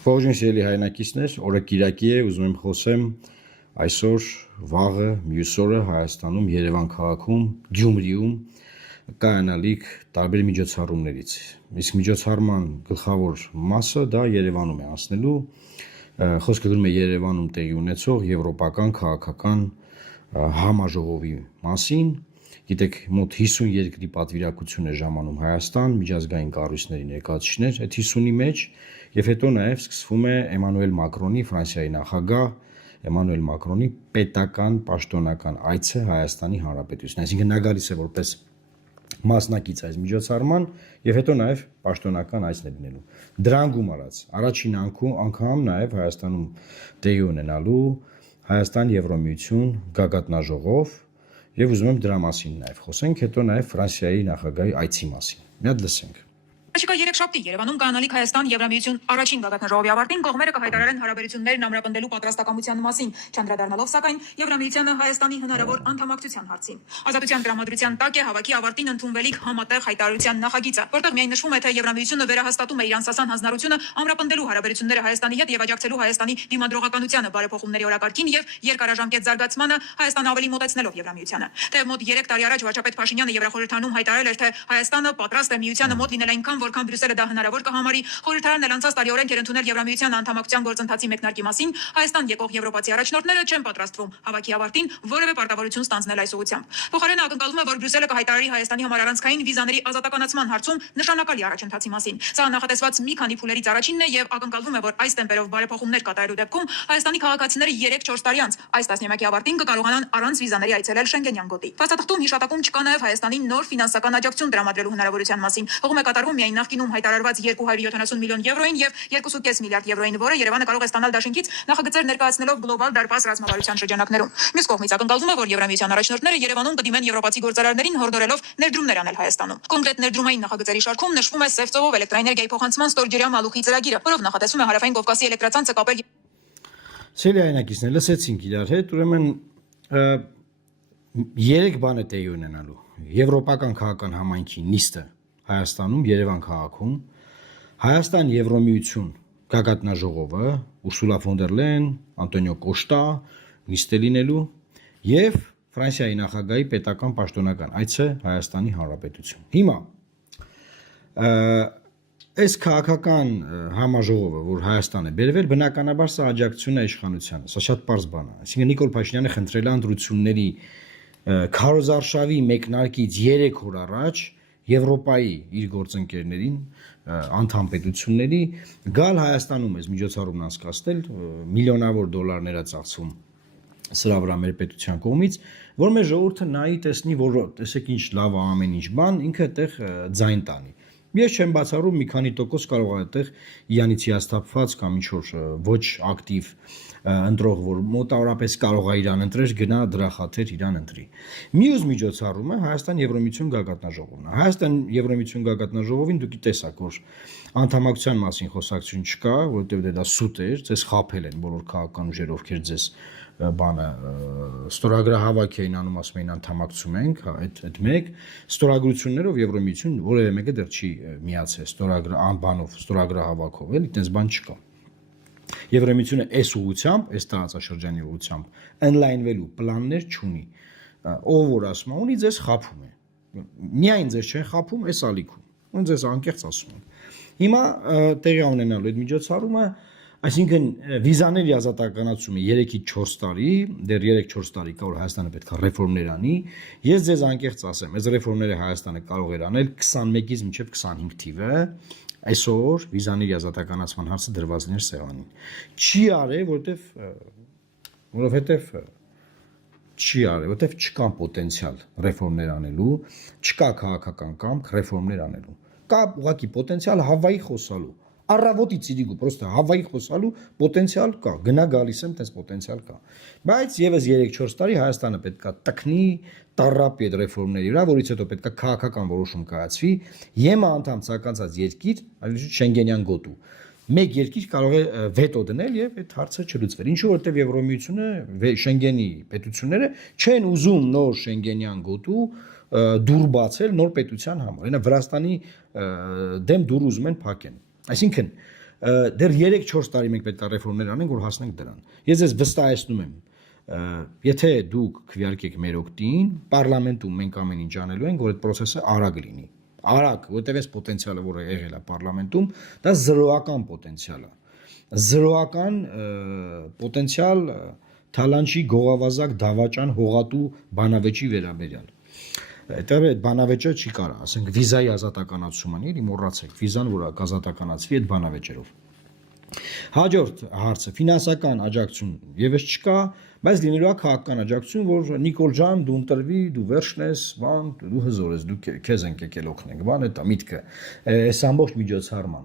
Ողջույն սիրելի հայրենակիցներ, օրը Կիրակի է, ուզում եմ խոսեմ այսօր վաղը մյուս օրը Հայաստանում Երևան քաղաքում Գյումրիում կայանալիք տարբեր միջոցառումներից։ Իսկ միջոցառման գլխավոր մասը դա Երևանում է անցնելու, խոսքը գնում է Երևանում տեղի ունեցող եվրոպական քաղաքական համաժողովի մասին։ Գիտեք, մոտ 50 երկրի պատվիրակություն է ժամանում Հայաստան, միջազգային կառույցների ներկայացուցիչներ, այդ 50-ի մեջ եւ հետո նաեւ սկսվում է Էմանուել Մակրոնի, Ֆրանսիայի նախագահ Էմանուել Մակրոնի պետական պաշտոնական այցը Հայաստանի Հանրապետություն։ Այսինքն նա գալիս է որպես մասնակից այս միջոցառման եւ հետո նաեւ պաշտոնական այցն է լինելու։ Դրան գումարած առաջին անգամ նաեւ Հայաստանում տեղի ունենալու Հայաստան Եվրոմիություն գագաթնաժողով եւ ուզում եմ դրա մասին նաեւ խոսենք, հետո նաեւ Ֆրանսիայի նախագահի այցի մասին։ Մի հատ լսենք։ Առաջիկա 3 շաբթի Երևանում կայանալիք Հայաստան Եվրամիություն առաջին գագաթնաժողովի ավարտին կողմերը կհայտարարեն հարաբերություններն ամրապնդելու պատրաստակամության մասին, չանդրադառնալով սակայն Եվրամիությանը Հայաստանի հնարավոր անդամակցության հարցին։ Ազատության տրամադրության տակ է հավաքի ավարտին ընդունվելիք համատեղ հայտարարության նախագիծը, որտեղ միայն նշվում է, թե Եվրամիությունը վերահաստատում է իր անսասան հանձնարարությունը ամրապնդելու հարաբերությունները Հայաստանի հետ եւ աջակցելու Հայաստանի դիմադրողականությանը, բարեփոխումների օրակարգին եւ երկարաժամկետ զարգացմանը Հայաստանը ավելի մոտեցնելով Եվրամիությանը։ Թե մոտ 3 տարի առաջ վարչապետ Փաշինյանը Եվրախորհրդանում հայտարարել էր, թե Հայաստանը պատրաստ է միությանը մոտ լինել այնքան, որքան Բրյուսելը դա հնարավոր կհամարի, խորհրդարանն էլ անցած տարի օրենք էր ընդունել Եվրամիության անդամակցության գործընթացի մեկնարկի մասին, Հայաստան եկող եվրոպացի առաջնորդները չեն պատրաստվում հավաքի ավարտին որևէ պարտավորություն ստանձնել այս ուղղությամբ։ Փոխարենը ակնկալվում է, որ Բրյուսելը կհայտարարի Հայաստանի համար առանցքային վիզաների ազատականացման հարցում նշանակալի առաջընթացի մասին։ Սա նախատեսված մի քանի փուլերից առաջինն է եւ ակնկալվում է, որ այս տեմպերով բարեփոխումներ կատարելու դեպքում Հայաստանի քաղաքացիները 3-4 տարի անց այս տասնամյակի ավարտին կկարողանան առանց վիզաների այցելել Շենգենյան գոտի։ Փաստաթղթում հիշատակում չկա նաեւ Հայաստանին նոր ֆինանսական աջակցություն տրամադրելու հնարավորության մասին։ Հողում է կատարվում միայն նախկինում հայտարարված 270 միլիոն եվրոին եւ 2.5 միլիարդ եվրոին, որը Երևանը կարող է ստանալ դաշինքից նախագծեր ներկայացնելով գլոբալ դարպաս ռազմավարության շրջանակներում։ Մյուս կողմից ակնկալվում է, որ Եվրամիության առաջնորդները Երևանում կդիմեն եվրոպացի գործարարներին հորդորելով ներդրումներ անել Հայաստանում։ Կոնկրետ ներդրումային նախագծերի շարքում նշվում է Սև ծովով էլեկտրաէներգիայի փոխանցման ստորջրյա մալուխի ծրագիրը, որով նախատեսվում է Հարավային Կովկասի էլեկտրացանցը կապել։ Սիրելի հայրենակիցներ, լսեցինք իրար հետ, ուրեմն 3 բան է տեղի ունենալու։ Եվրոպական քաղաքական համայնքի նիստը Հայաստանում, Երևան քաղաքում, Հայաստան Եվրոմիություն գագաթնաժողովը, Ուրսուլա ֆոն դեր Լեյեն, Անտոնիո Կոշտա նիստ է լինելու եւ Ֆրանսիայի նախագահի պետական պաշտոնական այցը Հայաստանի Հանրապետություն։ Հիմա այս քաղաքական համաժողովը, որ Հայաստան է բերվել, բնականաբար սա աջակցություն է իշխանությանը, սա շատ պարզ բան է։ Այսինքն Նիկոլ Փաշինյանը խնդրել է ընտրությունների քարոզարշավի մեկնարկից 3 օր առաջ Եվրոպայի իր գործընկերներին, անդամ պետությունների գալ Հայաստանում այս միջոցառումն անցկացնել, միլիոնավոր դոլարներ է ծախսվում սրա վրա մեր պետության կողմից, որ մեր ժողովուրդը նայի տեսնի, որ տեսեք ինչ լավ է ամեն ինչ բան, ինքը այդտեղ ձայն տանի։ Ես չեմ բացառում մի քանի տոկոս կարող է այդտեղ իրանից հիասթափված կամ ինչ որ ոչ ակտիվ ընտրող, որ մոտավորապես կարող է իրան ընտրել, գնա դրա խաթեր իրան ընտրի։ Մյուս միջոցառումը Հայաստան Եվրոմիություն գագաթնաժողովն է։ Հայաստան Եվրոմիություն գագաթնաժողովին դուք գիտեք, որ անդամակցության մասին խոսակցություն չկա, որովհետև դա սուտ էր, ձեզ խաբել են բոլոր քաղաքական ուժերը, ովքեր ձեզ բանը ստորագրահավաք էին անում, ասում էին անդամակցում ենք, այդ մեկ ստորագրություններով Եվրոմիություն որևէ մեկը դեռ չի միացել ստորագրահավաքով, էլի, այդպես բան չկա։ Եվրոմիությունը այս ուղղությամբ, այս տարածաշրջանի ուղղությամբ ընդլայնվելու պլաններ չունի։ Ով որ ասում է, ունի ձեզ խափում է։ Միայն ձեզ չեն խափում, այս ալիքում։ Ոնց ձեզ անկեղծ ասում են։ Հիմա տեղի ունենալու այդ միջոցառումը, այսինքն վիզաների ազատականացումը 3-ից 4 տարի, դեռ 3-4 տարի կա որ Հայաստանը պետք է ռեֆորմներ անի։ Ես ձեզ անկեղծ ասեմ, այս ռեֆորմները Հայաստանը կարող էր անել 21-ից մինչև 25 թիվը, այսօր վիզաների ազատականացման հարցը դրված էր սեղանին։ Չի արել, որովհետև չկա պոտենցիալ ռեֆորմներ անելու, չկա քաղաքական կամք ռեֆորմներ անելու։ Կա ուղղակի պոտենցիալ Հավայի խոսալու, առավոտից իրիկու, պրոստը Հավայի խոսալու պոտենցիալ կա, գնա գալիս եմ, տես պոտենցիալ կա։ Բայց եւս 3-4 տարի Հայաստանը պետքա տքնի, տարապի այդ ռեֆորմների վրա, որից հետո պետքա քաղաքական որոշում կայացվի, ԵՄ անդամ ցանկացած երկիր, այլ Շենգենյան գոտու։ Մեկ երկիր կարող է վետո դնել եւ այդ հարցը չլուծվել։ Ինչու որտեւ Եվրոմիությունը, Շենգենի պետությունները չեն ուզում նոր Շենգենյան գոտու դուր բացել նոր պետության համար։ Այնա Վրաստանի դեմ դուր ուզում են փակեն։ Այսինքն դեռ 3-4 տարի մենք պետք է ռեֆորմներ անենք, որ հասնենք դրան։ Ես ձեզ վստահեցնում եմ, եթե դուք քվեարկեք մեր օգտին, պարլամենտում մենք ամեն ինչ անելու ենք, որ այդ process-ը արագ լինի։ Արագ, որտեղ այս պոտենցիալը, որը եղել է պարլամենտում, դա զրոական պոտենցիալ է։ Զրոական պոտենցիալ թալանչի գողավազակ դավաճան հողատու բանավեճի վերաբերյալ։ Այդտեղ այդ բանավեճը չի կարա, ասենք վիզայի ազատականացումը, էլի մոռացեք, վիզան որ կազատականացվի այդ բանավեճերով։ Հաջորդ հարցը ֆինանսական աջակցություն եւս չկա, բայց լինելու է քաղաքական աջակցություն, որ Նիկոլ ջան, դու ընտրվի, դու վերջն ես, բան, դու հզոր ես, դու քեզ ենք եկել օգնենք, բան, դա միտքը, այս ամբողջ միջոցառման։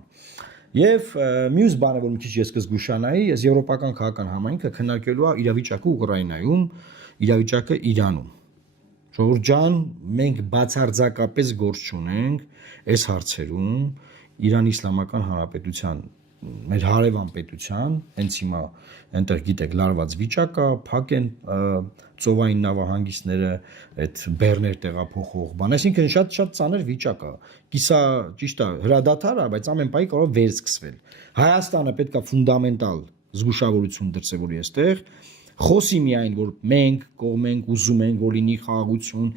Եվ մյուս բանը, որ մի քիչ ես կզգուշանայի, ես եվրոպական քաղաքական համայնքը քննարկելու է իրավիճակը Ուկրաինայում, իրավիճակը Իրանում։ Ժողովուրդ ջան, մենք բացարձակապես գործ չունենք այս հարցերում Իրանի Իսլամական Հանրապետության մեր հարևան պետության, հենց հիմա այնտեղ գիտեք լարված վիճակ է, փակ են ծովային նավահանգիստները, այդ բեռներ տեղափոխող բան, այսինքն շատ ծանր վիճակ է։ Կիսա ճիշտ է, հրադադար է, բայց ամեն պահի կարող է վերսկսվել։ Հայաստանը պետք է ֆունդամենտալ զգուշավորություն դրսևորի այստեղ, խոսի միայն, որ մենք կողմենք, ուզում ենք, որ լինի խաղաղություն,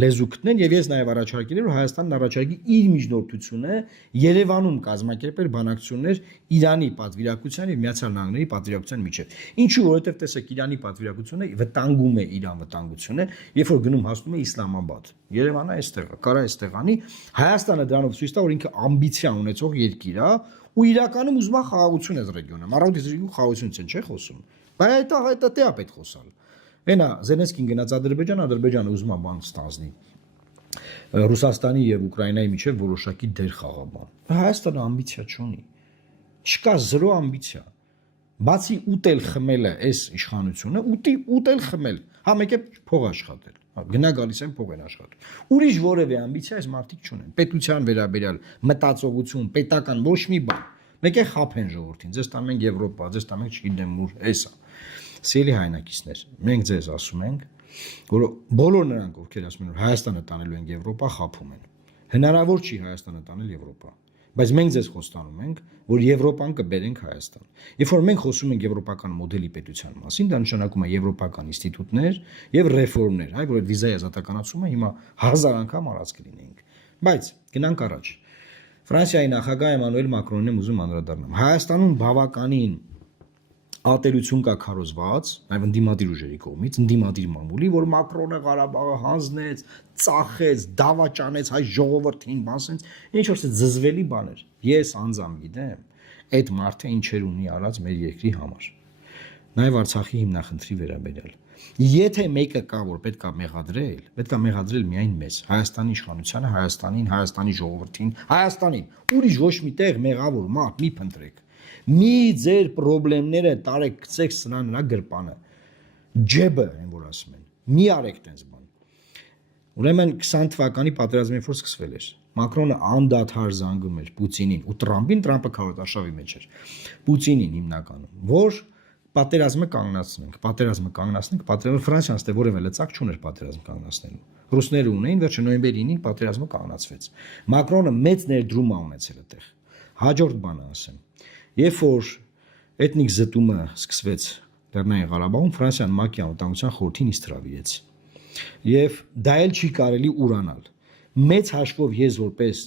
լեզու գտնեն, եւ ես նաեւ առաջարկել եմ, որ Հայաստանն առաջարկի իր միջնորդությունը Երևանում կազմակերպել բանակցություններ Իրանի պատվիրակության եւ Միացյալ Նահանգների պատվիրակության միջեւ։ Ինչու, որովհետեւ տեսեք, Իրանի պատվիրակությունը վտանգում է Իրան վտանգությունը, երբ որ գնում հասնում է Իսլամաբադ։ Երևանը այստեղ է, կարա այստեղ անի, Հայաստանը դրանով ցույց տա, որ ինքը ամբիցիա ունեցող երկիր է, ու իրականում ուզում է խաղաղություն այս ռեգիոնում։ Առանց խաղաղությունից են չէ խոսում։ Բայց այդ է պետք խոսալ։ Այնա Զելենսկին գնաց Ադրբեջանը ուզում է բան ստանձնի։ Ռուսաստանի եւ Ուկրաինայի միջեւ որոշակի դեր խաղաբան։ Հայաստանը ամբիցիա չունի։ Չկա զրո ամբիցիա։ Բացի ուտել խմելը այս իշխանությունը, ուտել խմել, հա մեկ է փող աշխատել։ Գնա գալիս են փող են աշխատում։ Ուրիշ որևէ ամբիցիա այս մարդիկ չունեն։ Պետության վերաբերյալ մտածողություն, պետական ոչ մի բան։ Մեկ է խափեն ժողովրդին, ձեզ տանում ենք Եվրոպա, ձեզ տանում ենք չգիտեմ ուր, էսա։ Սիրելի հայրենակիցներ, մենք ձեզ ասում ենք, որ բոլոր նրանք, ովքեր ասում են, որ Հայաստանը տանելու են Եվրոպա, խափում են։ Հնարավոր չի Հայաստանը տանել Եվրոպա, բայց մենք ձեզ խոստանում ենք, որ Եվրոպան կբերենք Հայաստան։ Երբ որ մենք խոսում ենք եվրոպական մոդելի պետության մասին, դա նշանակում է եվրոպական ինստիտուտներ եւ ռեֆորմներ, հայ որ այդ վիզայի ազատականացումը հիմա 1000 անգամ արած կլինենք։ Բայց գնանք առաջ։ Ֆրանսիայի նախագահ Էմանուել Մակրոնին եմ ուզում անդրադառնամ։ Հայաստանում բավականին ատելություն կա քարոզված, նաև ընդդիմադիր ուժերի կողմից, ընդդիմադիր մամուլի, որ Մակրոնը Ղարաբաղը հանձնեց, ծախեց, դավաճանեց հայ ժողովրդին, բասենց, ինչ որ զզվելի բաներ։ Ես անձամբ գիտեմ, այդ մարդը ինչեր ունի արած մեր երկրի համար։ Նաև Արցախի հիմնախնդրի վերաբերյալ։ Եթե մեկը կա, որ պետք է մեղադրել միայն մեզ, Հայաստանի իշխանությանը, Հայաստանին, Հայաստանի ժողովրդին, Հայաստանին, ուրիշ ոչ մի տեղ մեղավոր մարդ մի փնտրեք։ Մի ձեր խնդիրները տարեք, գցեք սրանա գրպանը։ Ջեբը, այն որ ասում են։ Մի արեք տենց բան։ Ուրեմն 20 թվականի պատերազմը որ սկսվել էր, Մակրոնը անդադար զանգում էր Պուտինին ու Տրամպին, Տրամպը քարոզարշավի մեջ էր։ Պուտինին հիմնականում, որ պատերազմը կանգնացնենք, Ֆրանսիան ստե որևէ լծակ չուներ պատերազմ կանգնացնելու։ Ռուսները ունեին, վերջը նոյեմբերի 9-ին պատերազմը կանգնացվեց։ Մակրոնը մեծ ներդրում է ունեցել այդտեղ։ Հաջորդ բանը ասեմ։ Երբ որ էթնիկ զտումը սկսվեց Լեռնային Ղարաբաղում, Ֆրանսիան ՄԱԿ-ի անվտանգության խորհրդին իսկ հրավիրեց։ Եվ դա էլ չի կարելի ուրանալ։ Մեծ հաշվով ես որպես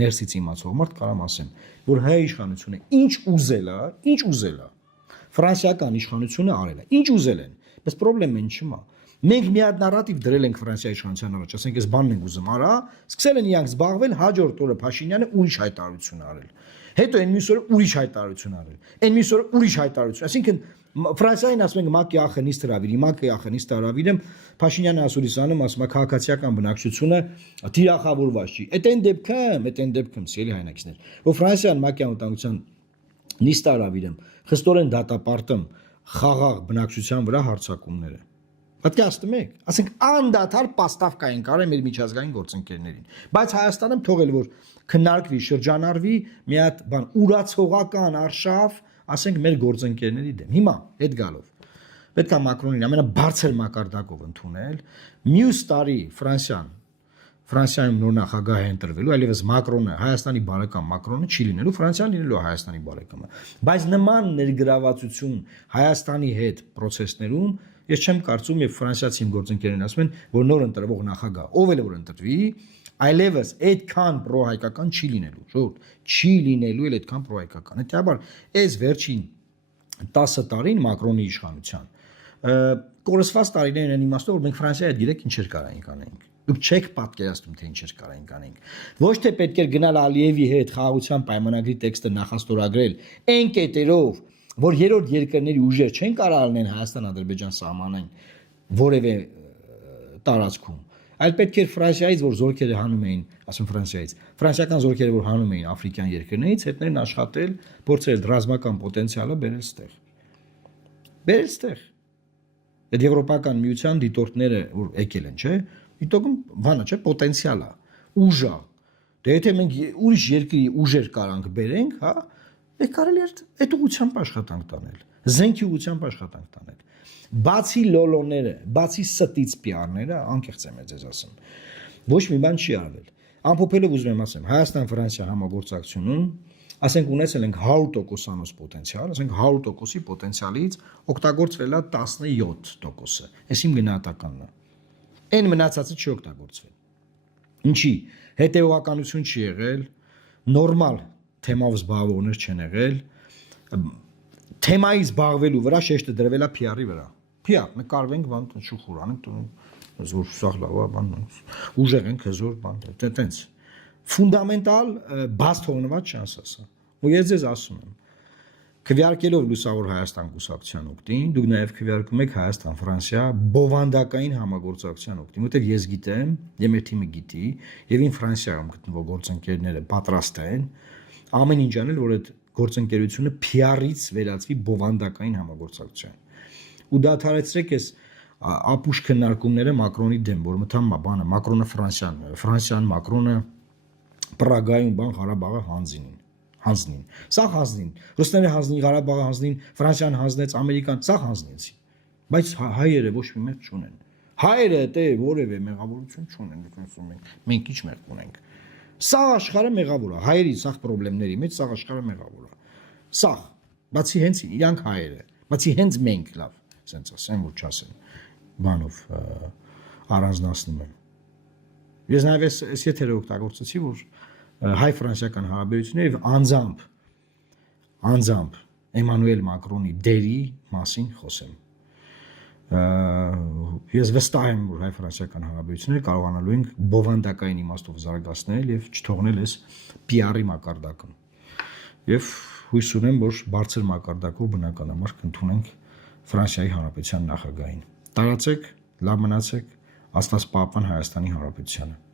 ներսից իմացող մարդ կարամ ասեմ, որ հայ իշխանությունը ինչ ուզել է, ֆրանսիական իշխանությունը արել է, ինչ ուզել են, բայց խնդրեմն ինչ չմա։ Մենք մի հատ նարատիվ դրել ենք Ֆրանսիայի իշխանության առաջ, ասենք այս բանն ենք ուզում արա, սկսել են իրանք զբաղվել, հաջորդ օրը Փաշինյանը ուրիշ հայտարարություն արել։ Հետո այն մյուս օրը ուրիշ հայտարարություն արել։ Այն մյուս օրը ուրիշ հայտարարություն, այսինքն Ֆրանսիային ասում ենք ՄԱԿ-ի ԱԽ-նից հրավիրի, ՄԱԿ-ի ԱԽ-նից հրավիրեմ, Փաշինյանը ասուրիսանում ասում է քաղաքացիական բնակչությունը թիրախավորված չի։ Այդ դեպքում, սիրելի հայրենակիցներ, որ Ֆրանսիան ՄԱԿ-ի անվտանգության նիստ հրավիրեմ, խստորեն դատապարտեմ խաղաղ բնակչության վրա հարձակումները։ Պատկերացնում եք, ասենք անդադար պաստավկա են կարել մեր միջազգային գործընկերներին, բայց Հայաստանում թողել որ քննարկվի, շրջանառվի մի հատ բան ուրացողական արշավ, ասենք մեր գործընկերների դեմ։ Հիմա հետ գալով պետք է Մակրոնին ամենաբարձր մակարդակով ընդունել, մյուս տարի Ֆրանսիան Ֆրանսիայում նոր նախագահ է ընտրվելու, այլևս Մակրոնը, Հայաստանի բարեկամ Մակրոնը չի լինելու, Ֆրանսիան լինելու է Հայաստանի բարեկամը։ Բայց նման ներգրավվածություն Հայաստանի հետ process-ներում ես չեմ կարծում, եւ ֆրանսիացի իմ գործընկերներն ասում են, որ նոր ընտրվող նախագահ, ով էլ որ ընտրվի, այլևս այդքան պրոհայկական չի լինելու, ժողովուրդ, չի լինելու էլ այդքան պրոհայկական։ Հետաբար, այս վերջին 10 տարին Մակրոնի իշխանության կորսված տարիներն են իմաստով, որ մենք Ֆրանսիայի հետ գիտեք ինչեր կարայինք անենք։ Դուք չեք պատկերացնում, թե ինչեր կարայինք անենք։ Ոչ թե պետք էր գնալ Ալիևի հետ խաղաղության պայմանագրի տեքստը նախաստորագրել այն կետերով, որ երրորդ երկրների ուժեր չեն կարող լինեն Հայաստան-Ադրբեջան սահմանային որևէ տարածքում, այլ պետք էր Ֆրանսիայից, որ զորքերը հանում էին, ասում Ֆրանսիայից, ֆրանսիական զորքերը որ հանում էին աֆրիկյան երկրներից, հետներն աշխատել, փորձել ռազմական պոտենցիալը բերել ստեղ։ Բերել ստեղ։ Այդ եվրոպական միության դիտորդները որ եկել են, չէ՞, դիտողում բանը չէ, պոտենցիալ է, ուժ է։ Դե եթե մենք ուրիշ երկրի ուժեր կարանք բերենք, հա, դե կարելի է այդ ուղղությամբ աշխատանք տանել, զենքի ուղղությամբ աշխատանք տանել։ Բացի լոլոները, բացի ստից պիարները, անկեղծ եմ ձեզ ասում, ոչ մի բան չի արվել։ Ամփոփելով ուզում եմ ասեմ, Հայաստան-Ֆրանսիա համագործակցությունում, ասենք ունեցել ենք 100%-անոց պոտենցիալ, ասենք 100%-ի պոտենցիալից օգտագործվել է 17%-ը։ Այս իմ գնահատականն է։ Այն մնացածը չի օգտագործվել։ Ինչի՞, հետևողականություն չի եղել, նորմալ թեմով զբաղվողներ չեն եղել, թեմայի զբաղվելու վրա շեշտը դրվել է PR-ի վրա։ PR, նկարվենք, բան շուխուր անենք, զոր սաղ լավ է, բան ուժեղ ենք, հզոր բան, տենց ֆունդամենտալ բաց թողնված չանս ասա։ Ու ես ձեզ ասում եմ, քվեարկելով Լուսավոր Հայաստան կուսակցության օգտին, դուք նաև քվեարկում եք Հայաստան-Ֆրանսիա բովանդակային համագործակցության օգտին, որտեղ ես գիտեմ, եւ մեր թիմը գիտի, եւ ին Ֆրանսիայում գտնվող գործընկերները պատրաստ են ամեն ինչ անել, որ այդ գործընկերությունը PR-ից վերածվի բովանդակային համագործակցության։ Ու դադարեցրեք այս ապուշ քննարկումները Մակրոնի դեմ, որ մտամ բանը Մակրոնը Ֆրանսիան Մակրոնը Պրագայում բան Ղարաբաղը հանձնին։ Սա հանձնին։ Ռուսները հանձնին, Ղարաբաղը հանձնին, Ֆրանսիան հանձնեց, Ամերիկան սա հանձնեցին։ Բայց հայերը ոչ մի մեղք չունեն։ Հայերը դե որևէ մեղավորություն չունեն, մենք ինչ մեղք ունենք։ Սա աշխարհը մեղավոր է, հայերի սա խնդիրների մեջ սա աշխարհը մեղավոր է։ Սա, բացի հենց իրանք հայերը, բացի հենց մենք լավ, ասենց ասեմ, որ չասեմ, բանով առանձնացնում եմ։ Ես նաև այս եթերը օգտագործեցի, որ հայ-ֆրանսիական հարաբերությունները եւ անձամբ Էմանուել Մակրոնի դերի մասին խոսեմ։ Ես վստահ եմ, որ հայ-ֆրանսիական հարաբերությունները կարողանալու են բովանդակային իմաստով զարգացնել եւ չթողնել այս PR-ի մակարդակը։ Եվ հույս ունեմ, որ բարձր մակարդակով բնականաբար կընդունենք Ֆրանսիայի Հանրապետության նախագահին։ Տարածեք, լավ մնացեք, Աստված պահպան Հայաստանի Հանրապետությանը։